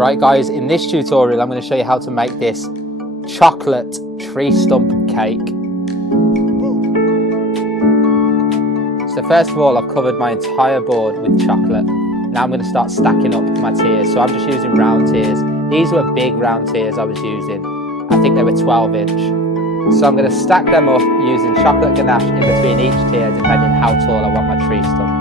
Right guys, in this tutorial I'm going to show you how to make this chocolate tree stump cake. So first of all, I've covered my entire board with chocolate. Now I'm going to start stacking up my tiers. So I'm just using round tiers. These were big round tiers I was using. I think they were 12 inch. So I'm going to stack them up using chocolate ganache in between each tier depending how tall I want my tree stump.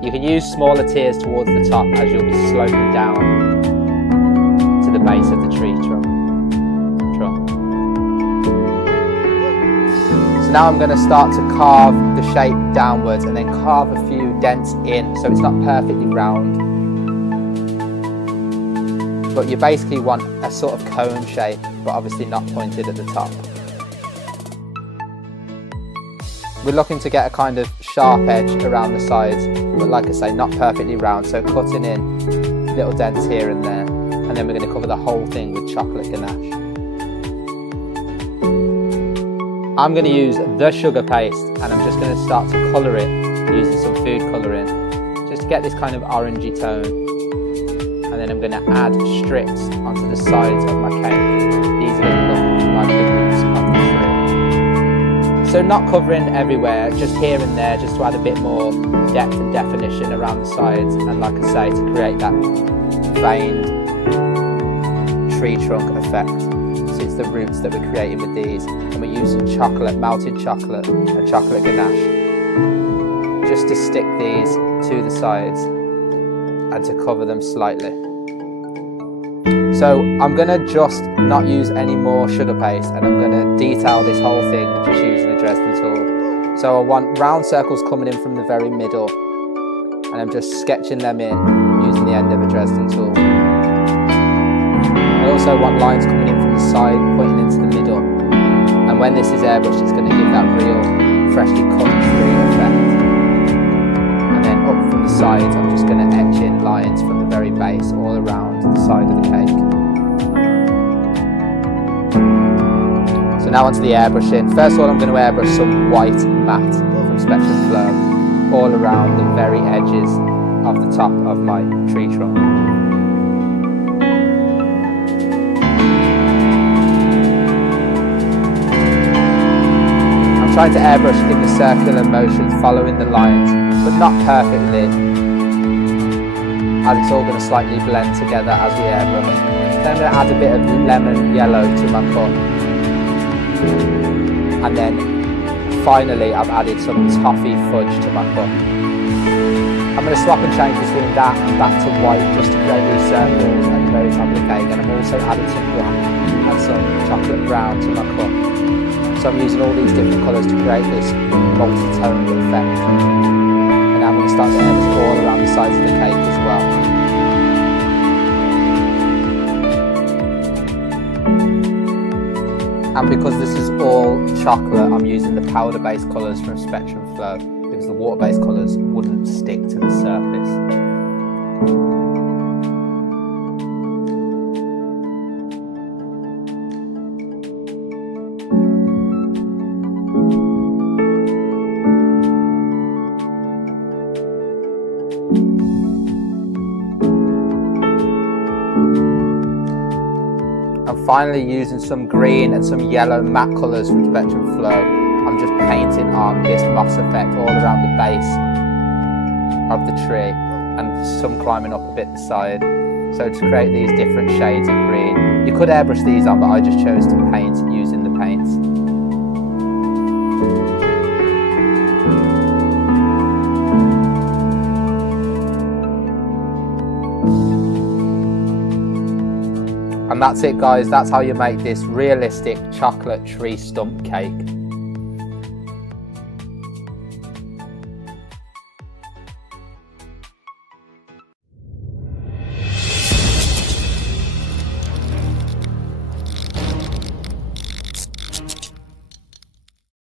You can use smaller tiers towards the top as you'll be sloping down to the base of the tree trunk. So now I'm going to start to carve the shape downwards and then carve a few dents in so it's not perfectly round. But you basically want a sort of cone shape, but obviously not pointed at the top. We're looking to get a kind of sharp edge around the sides, but like I say, not perfectly round, so cutting in little dents here and there, and then we're going to cover the whole thing with chocolate ganache. I'm going to use the sugar paste, and I'm just going to start to colour it using some food colouring, just to get this kind of orangey tone. And then I'm going to add strips onto the sides of my cake. These are going to look like the roots of the tree. So not covering everywhere, just here and there, just to add a bit more depth and definition around the sides, and like I say, to create that veined tree trunk effect. So it's the roots that we're creating with these, and we're using chocolate, melted chocolate and chocolate ganache, just to stick these to the sides and to cover them slightly. So I'm going to just not use any more sugar paste, and I'm going to detail this whole thing just using a Dresden tool. So I want round circles coming in from the very middle, and I'm just sketching them in using the end of a Dresden tool. I also want lines coming in from the side, pointing into the middle, and when this is airbrushed it's going to give that real freshly cut tree effect. And then up from the sides I'm just going to etch in lines from the very base all around the side of the cake. So now onto the airbrushing. First of all, I'm going to airbrush some white matte from Spectrum Flow all around the very edges of the top of my tree trunk. I'm trying to airbrush in the circular motions, following the lines, but not perfectly, as it's all going to slightly blend together as we airbrush. Then I'm going to add a bit of lemon yellow to my cup. And then finally I've added some toffee fudge to my cup. I'm going to swap and change between that and back to white just to create these circles at the very top of the cake, and I'm also adding some black and some chocolate brown to my cup. So I'm using all these different colours to create this multi-toned effect. And now I'm going to start to airbrush all around the sides of the cake as well. And because this is all chocolate, I'm using the powder-based colours from Spectrum Flow, because the water-based colours wouldn't stick to the surface. I'm finally using some green and some yellow matte colours from Spectrum Flow. I'm just painting on this moss effect all around the base of the tree, and some climbing up a bit the side. So to create these different shades of green. You could airbrush these on, but I just chose to paint using the paints. And that's it guys, that's how you make this realistic chocolate tree stump cake.